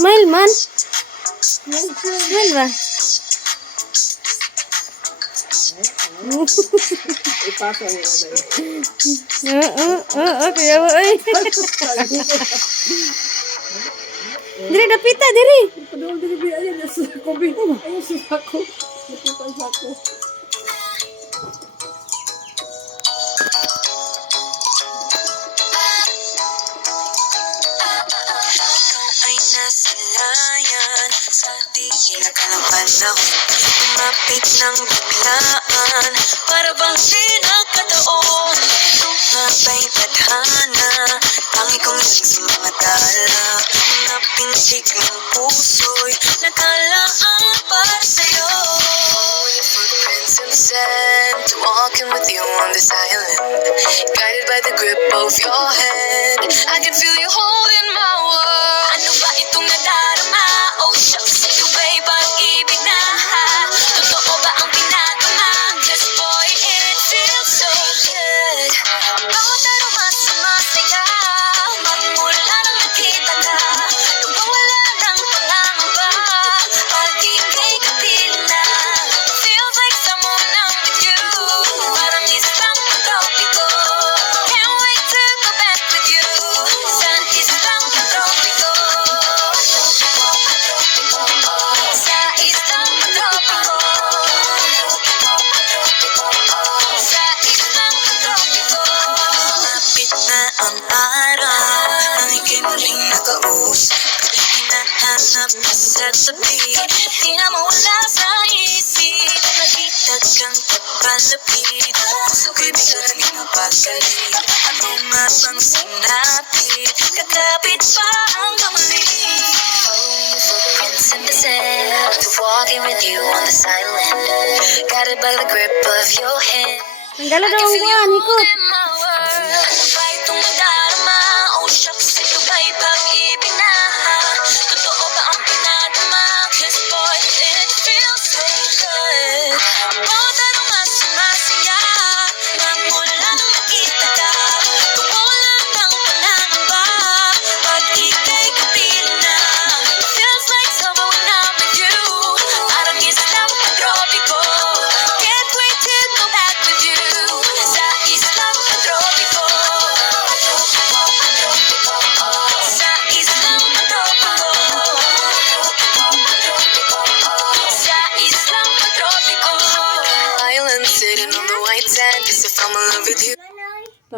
Smile man. Smile ba? Ipasa nila na yun. Kaya mo, ay. Diri, dapita, diri. Padawag dili ayan sa kobi. Ayun sa sako. Nakita ang sako. Ay nasa layan sa tigil ka ng panahon. Umapit ng biglaan para bang sinagkataon. Tumabay tadhana, tangi kong isip sa mga tala. Mga pinsik ng puso'y nakalaan para sa'yo. Your footprints in the sand, walking with you on this island. Guided by the grip of your hand, I can feel you holding my world. Ano ba itong nadarama? Oh shucks, ito ba'y pag-ibig na? Totoo ba ang pinagama? 'Cause boy, it feels so good. Bawat aroma sumasaya, magmula nang nakita ka. Nawawala ng pangangamba, pag ika'y kapiling na. Feels like someone I'm with you, parang isang tropiko. Can't wait to go back with you, sa isang tropiko. Sa isang tropiko. Sa isang tropiko. Malapit na ang araw, nang ika'y muling nakausap. Hinahanap ka sa tabi, di na mawala sa isip. Nakita kang papalapit, puso ko'y bigla naging mapagalit. Ano nga bang sinapit, kakapit pa ang kamali. Footprints in the sand, walking with you on this island. Guided by the grip of your hand. Ang gala daw ang buwan, ikot. Ano ba itong nadarama? Oh shucks, ito ba'y pag-ibig na? Totoo ba ang pinadama? 'Cause boy, it feels so good. Bawat aroma sumasaya, magmula nang nakita ka. Nawawala ng pangangamba, pag ika'y kapiling na. Feels like summer when I'm with you, parang islang tropiko. Can't wait to go back with you, sa islang tropiko. Sa islang tropiko. Sa islang tropiko. Island sitting on the white sand, as if I'm in love with you.